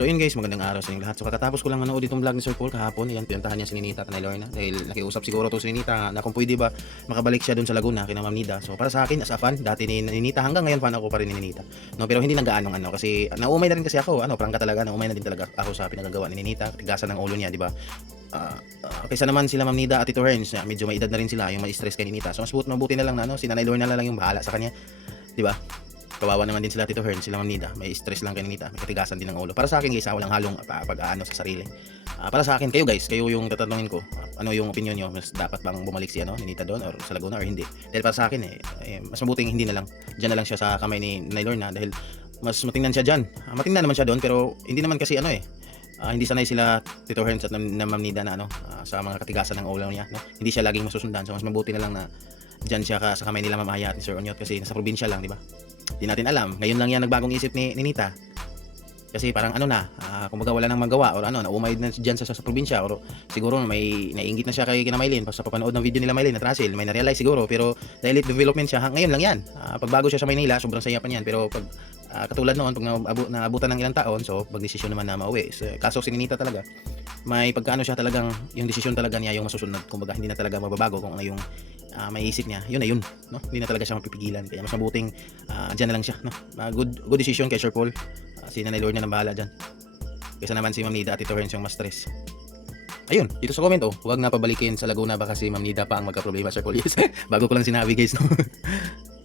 So yun guys, magandang araw sa inyong lahat. So kakatapos ko lang manood itong vlog ni Sir Paul kahapon. Ayan, pinuntahan niya si Ninita at Nanay Lorna dahil nakiusap siguro to si Ninita na kung pwede ba makabalik siya doon sa Laguna kina Ma'am Nida. So para sa akin as a fan, dati ni Ninita hanggang ngayon fan ako pa rin ni Ninita. No, pero hindi nang gaanong kasi naumay na rin kasi ako, prangka talaga, naumay na din talaga ako sa pinagagawa ni Ninita, tigasan ng ulo niya, di ba? Kaysa naman sila Ma'am Nida at Tito Herns, medyo may edad na rin sila, yung may stress kay Ninita. So mas mabuti na lang na si Nanay Lorna na lang yung bahala sa kanya, di ba? Kawawa naman din sila Tito Herns, sila Ma'am Nida, may stress lang kay Ninita, may katigasan din ng ulo. Para sa akin guys, walang halong pag-aano sa sarili. Para sa akin, kayo guys, kayo yung tatanungin ko, ano yung opinion nyo, mas dapat bang bumalik si Ninita doon or sa Laguna or hindi? Dahil para sa akin mas mabuting hindi na lang, diyan na lang siya sa kamay ni Nanay Lorna dahil mas matingnan siya diyan. Matingnan naman siya doon pero hindi naman kasi hindi sanay sila Tito Herns at na Ma'am Nida na sa mga katigasan ng ulo niya, no? Hindi siya laging masusundan, so mas mabuti na lang na diyan siya sa kamay nila Ma'am Aya at ni Sir Onyot kasi nasa probinsya lang, di ba? Di natin alam. Ngayon lang yan nagbagong isip ni Nita. Kasi parang kumbaga wala nang magawa or naumay na diyan sa probinsya or siguro may naiinggit na siya kay kina Maylin sa papanood ng video nila Maylin at Russell, may na-realize siguro pero dahil development siya ngayon lang yan. Pagbago siya sa Maynila, sobrang saya pa niyan pero pag katulad noon pag naabutan ng ilang taon, so pagdesisyon naman na mauwi. So, kaso si Ninita talaga may pagkaano siya talagang yung desisyon talaga niya yung masusunod. Kumbaga hindi na talaga mababago kung ano yung may isip niya, yun na yun, no? Hindi na talaga siya mapipigilan. Kaya mas mabuting dyan na lang siya, no? Good decision kay Sir Paul. Si Nanay Lorna na bahala dyan. Kaysa naman si Ma'am Nida at Tito Herns yung mas stress. Ayun, dito sa comment huwag na pabalikin sa Laguna baka si Ma'am Nida pa ang magka-problema, Sir Paul. Yes. Bago ko lang sinabi guys, no?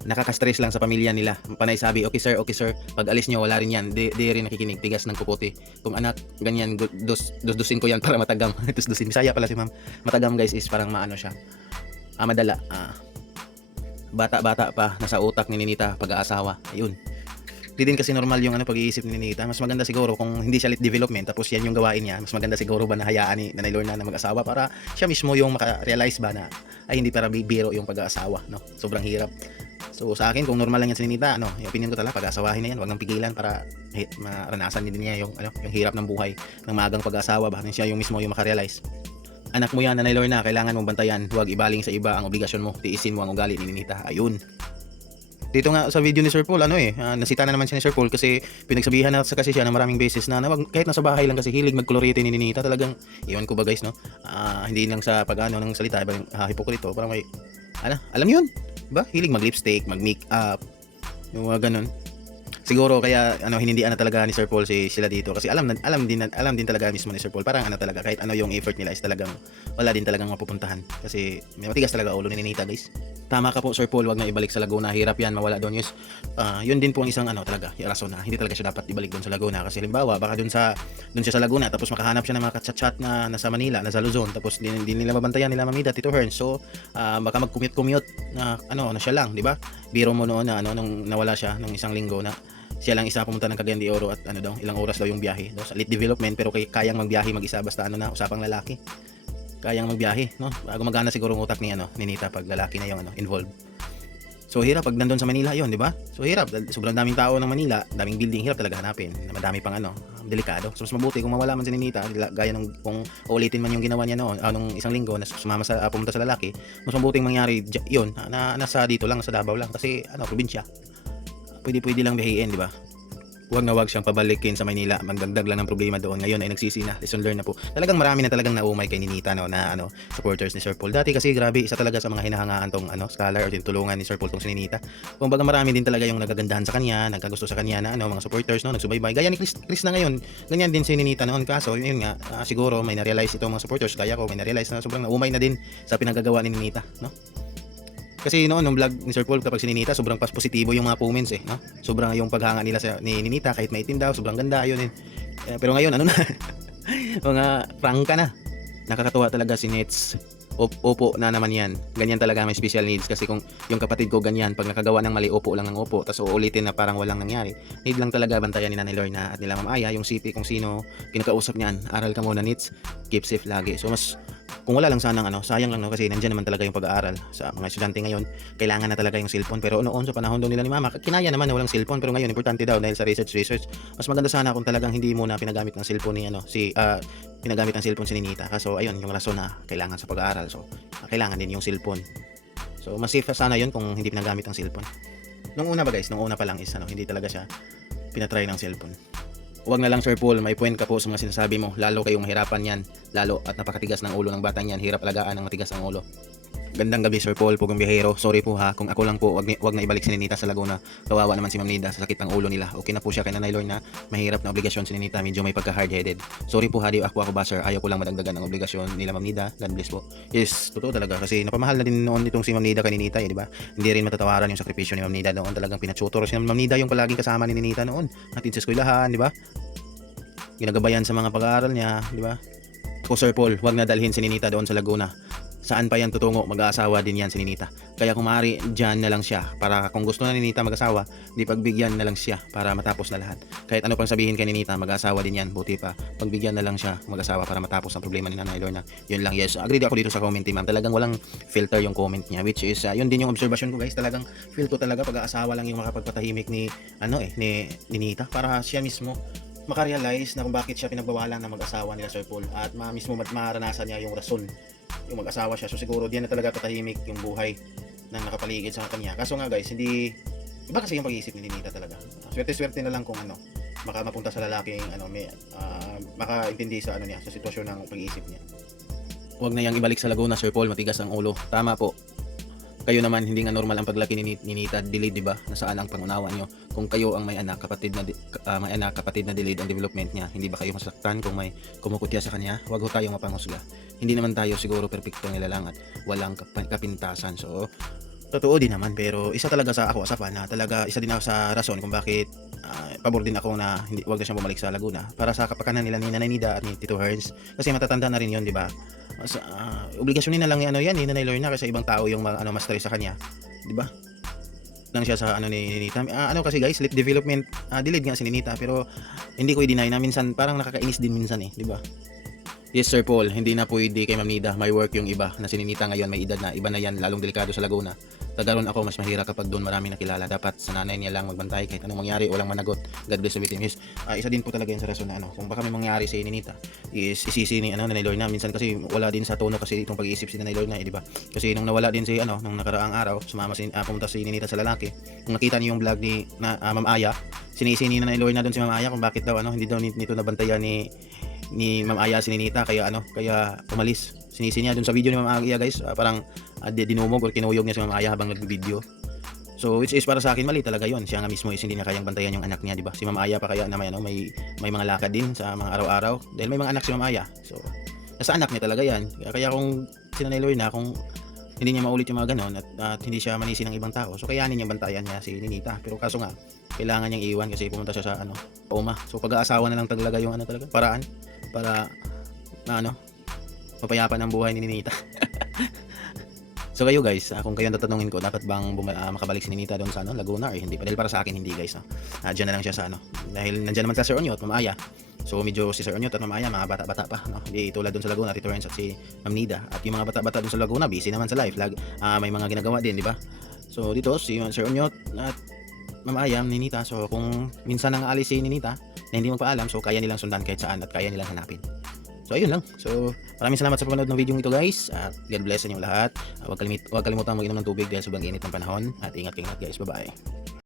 Nakaka-stress lang sa pamilya nila. Panay sabi, okay sir, pag alis nyo wala rin yan, di rin nakikinig, tigas ng kuputi. Kung anak, ganyan, dos-dosin ko yan para matagam. Dos-dosin, Bisaya pala si Ma'am. Matagam guys is parang maano siya, madala. Bata-bata pa, nasa utak ni Ninita pag-aasawa. Ayun. Di din kasi normal yung pag-iisip ni Ninita. Mas maganda siguro kung hindi siya late development tapos yan yung gawain niya. Mas maganda siguro ba na hayaan ni Nanay Lorna na mag-asawa para siya mismo yung maka-realize ba na ay hindi para bibiro yung pag-aasawa, no? Sobrang hirap. So sa akin kung normal lang yan si Ninita, yung opinion ko talaga pag-aasawahin na yan, wag nang pigilan para maranasan din niya yung hirap ng buhay ng maagang pag-aasawa, bakit siya yung mismo yung maka-realize. Anak mo yan, Nanay Lorna, kailangan mong bantayan, huwag ibaling sa iba ang obligasyon mo, tiisin mo ang ugali ni Ninita. Ayun. Dito nga sa video ni Sir Paul, nasita na naman siya ni Sir Paul kasi pinagsabihan na kasi siya na maraming beses na kahit nasa bahay lang kasi hilig magkolorete ni Ninita. Talagang, iwan ko ba guys, no? Hindi lang sa pag-ano ng salita, iba yung hipokrito, parang may, alam yun, ba? Hilig mag-lipstick, mag-makeup, yung mga ganun. Siguro kaya hinindian na talaga ni Sir Paul sila dito kasi alam din talaga mismo ni Sir Paul parang talaga kahit yung effort nila is talagang wala din talagang mapupuntahan kasi may matigas talaga ulo ni Ninita guys. Tama ka po Sir Paul, wag na ibalik sa Laguna, hirap yan mawala doon. Yun din po ang isang talaga yung rason na hindi talaga siya dapat ibalik doon sa Laguna kasi halimbawa baka doon siya sa Laguna tapos makahanap siya ng mga chat na nasa Manila, nasa Luzon tapos hindi nila mabantayan nila Ma'am Nida, Tito Herns, so baka mag-commute na na siya lang, di ba? Biro mo noon na nung nawala siya nung isang linggo na siya lang isa pumunta ng Cagayan de Oro at ilang oras daw yung biyahe sa late development pero kayang magbiyahe mag-isa basta na usapang lalaki, kayang magbiyahe, no? Gumagana siguro ang utak ni Ninita pag lalaki na yung involved. So hirap pag nandun sa Manila yon, di ba? So hirap, sobrang daming tao ng Manila, daming building, hirap talaga hanapin, madami pang delikado. So mas mabuti kung mawala man si Ninita gaya nung kung ulitin man yung ginawa niya noon nung isang linggo na sumama pumunta sa lalaki, mas mabuting mangyari yun na nasa dito lang, sa Davao lang kasi probinsya. Pwede lang biyahin, di ba? Huwag na huwag siyang pabalikin sa Maynila, magdagdag lang ng problema doon. Ngayon ay nagsisi na, lesson learned na po. Talagang marami na talagang naumay kay Ninita na supporters ni Sir Paul. Dati kasi grabe, isa talaga sa mga hinahangaan tong scholar or tinutulungan ni Sir Paul tong si Ninita. Kumbaga marami din talaga yung nagagandahan sa kanya, nagkagusto sa kanya na mga supporters, nagsubaybay. Gaya ni Chris na ngayon, ganyan din si Ninita noon. Kaso yun nga, siguro may na-realize itong mga supporters, kaya ko may na-realize na sobrang naumay na din sa pinagagawa ni Ninita, no? Kasi nung vlog ni Sir Paul kapag si Ninita, sobrang positibo yung mga comments no? Sobrang yung paghanga nila ni Ninita kahit maitim daw, sobrang ganda yun. Pero ngayon na mga prangka na. Nakakatuwa talaga si Nets. Opo na naman yan. Ganyan talaga may special needs kasi kung yung kapatid ko ganyan, pag nakagawa ng mali, opo lang ng opo, tapos uulitin na parang walang nangyari. Need lang talaga bantayan ni Nanay Lorna at nila Ma'am Aya, yung city kung sino kinakausap niyan. Aral ka muna Nets, keep safe lagi. So mas kung wala lang sanang sayang lang kasi nandiyan naman talaga yung pag-aaral sa mga estudyante ngayon. Kailangan na talaga yung cellphone pero noon sa panahon daw nila ni Mama kinaya naman na walang cellphone pero ngayon importante daw dahil sa research. Mas maganda sana kung talagang hindi muna pinagamit ng cellphone ni pinagamit ng cellphone si Ninita. So ayun yung rason na kailangan sa pag-aaral. So kailangan din yung cellphone. So mas safe sana yun kung hindi pinagamit ng cellphone. Nung una pa lang is hindi talaga siya pinatry ng cellphone. Wag na lang Sir Paul, may point ka po sa mga sinasabi mo. Lalo kayong mahirapan yan. Lalo at napakatigas ng ulo ng batang yan. Hirap alagaan ng matigas ang ulo. Gandang gabi Sir Paul, Pugong Biyahero. Sorry po ha, kung ako lang po, wag na ibalik si Ninita sa Laguna. Kawawa naman si Ma'am Nida sa sakit ng ulo nila. Okay na po siya kay Nanay Lorna. Mahirap na obligasyon si Ninita, medyo may pagka hard-headed. Sorry po ha, di ako ba sir, ayaw ko lang madagdagan ang obligasyon nila Ma'am Nida. God bless po. Yes, totoo talaga kasi napamahal na din noon itong si Ma'am Nida kay Ninita, di ba? Hindi rin matatawaran yung sakripisyo ni Ma'am Nida noon. Talagang pinatutor si Ma'am Nida yung palaging kasama ni Ninita noon. Natin sa eskwelahan, di ba? Ginagabayan sa mga pag-aaral niya, di ba? Ako Sir Paul, wag na dalhin si Ninita doon sa Laguna. Saan pa yan tutungo? Mag-aasawa din yan si Ninita. Kaya kung maaari, dyan na lang siya. Para kung gusto na ni Ninita mag-asawa, di pagbigyan na lang siya para matapos na lahat. Kahit ano pang sabihin kay Ninita, mag-asawa din yan. Buti pa, pagbigyan na lang siya mag-asawa para matapos ang problema ni Nanay Lorna. Yun lang, yes. Agree ako dito sa comment ni ma'am. Talagang walang filter yung comment niya. Which is, yun din yung observation ko guys. Talagang feel ko talaga pag-aasawa lang yung makapagpatahimik ni Ninita. Para siya mismo makarealize na kung bakit siya pinagbawalan na mag-asawa nila Sir Paul. At mismo maranasan niya yung rason yung mag-asawa siya. So siguro diyan na talaga tatahimik yung buhay na nakapaligid sa kanya. Kaso nga guys, hindi iba kasi yung pag-iisip ni Ninita talaga. Swerte-swerte na lang kung mapunta sa lalaki may makaintindi sa niya, sa sitwasyon ng pag-iisip niya. Huwag na yang ibalik sa Laguna Sir Paul, matigas ang ulo. Tama po. Kayo naman hindi nga normal ang paglaki ni Ninita, delayed, di ba? Nasaan ang pangunawa nyo? Kung kayo ang may anak, kapatid na delayed ang development niya, hindi ba kayo masaktan kung may kumukutya sa kanya? Huwag ho tayong mapanghusga. Hindi naman tayo siguro perfecto nila lang at walang kapintasan. So, totoo din naman, pero isa talaga sa ako asapan na talaga isa din ako sa rason kung bakit pabor din ako na wag na siyang bumalik sa Laguna para sa kapakanan nila ni Nanay Nida at ni Tito Herns kasi matatanda na rin yon, di ba? Obligasyon nila lang yan ni Nanay Lorna kasi ibang tao yung mas stress sa kanya, di ba? Lang siya sa ni Ninita. Kasi guys, late development delayed nga si Ninita, pero hindi ko i-deny na minsan parang nakakainis din minsan di ba? Yes Sir Paul, hindi na pwede kay Ma'am Nida, may work yung iba na si Ninita ngayon, may edad na, iba na yan, lalong delikado sa Laguna. Tagaroon ako, mas mahirap kapag doon marami nakilala. Dapat sa nanay niya lang magbantay kahit anong mangyari, walang managot. God bless the victim. Yes, isa din po talaga yan sa rason na kung baka may mangyari si Ninita, is isisi ni Nanay Lorna. Minsan kasi wala din sa tono kasi itong pag-iisip si Nanay Lorna, di ba? Kasi nung nawala din si nung nakaraang araw, pumunta si Ninita sa lalaki. Kung nakita niyo yung vlog ni Ma'am Aya, sinisi ni Nanay Lorna doon si Ma'am Aya kung bakit daw hindi daw nito nabantayan ni Ma'am Aya si Ninita kaya umalis. Sinisi niya doon sa video ni Ma'am Aya guys, parang dinumog or kinuyog niya si Ma'am Aya habang nagbi-video. So which is para sa akin mali talaga yon. Siya nga mismo is hindi niya kayang bantayan yung anak niya, di ba? Si Ma'am Aya pa kaya na may mga lakad din sa mga araw-araw dahil may mga anak si Ma'am Aya. So nasa anak niya talaga yan. Kaya kung si Nanay Lorna, kung hindi niya maulit yung mga ganon at hindi siya manisi ng ibang tao, so kayanin niya bantayan niya si Ninita. Pero kaso nga kailangan niyang iwan kasi pumunta siya sa Pauma. So pag-aasawa na lang talaga yung talaga paraan para mapayapan ang buhay ni Ninita. So kayo guys, kung kayo tatanungin ko, dapat bang makabalik si Ninita doon sa Laguna or hindi pa? Dahil para sa akin hindi guys. Diyan na lang siya sa dahil nandiyan naman sa Sir Onyot, Ma'am Aya. So medyo si Sir Onyot at Ma'am Aya mga bata-bata pa, Hindi tulad doon sa Laguna, Tito Renz at si Ma'am Nida. At yung mga bata-bata doon sa Laguna, busy naman sa life. May mga ginagawa din, di ba? So dito si Sir Onyot at Ma'am Aya, Ninita. So kung minsan nang aalis si Ninita na hindi magpaalam, so kaya nilang sundan kahit saan at kaya nilang hanapin. So ayun lang. So maraming salamat sa panonood ng video ito guys at God bless sa inyong lahat. Huwag kalimutan mag-inom ng tubig dahil sobrang init ng panahon at ingat guys. Bye bye.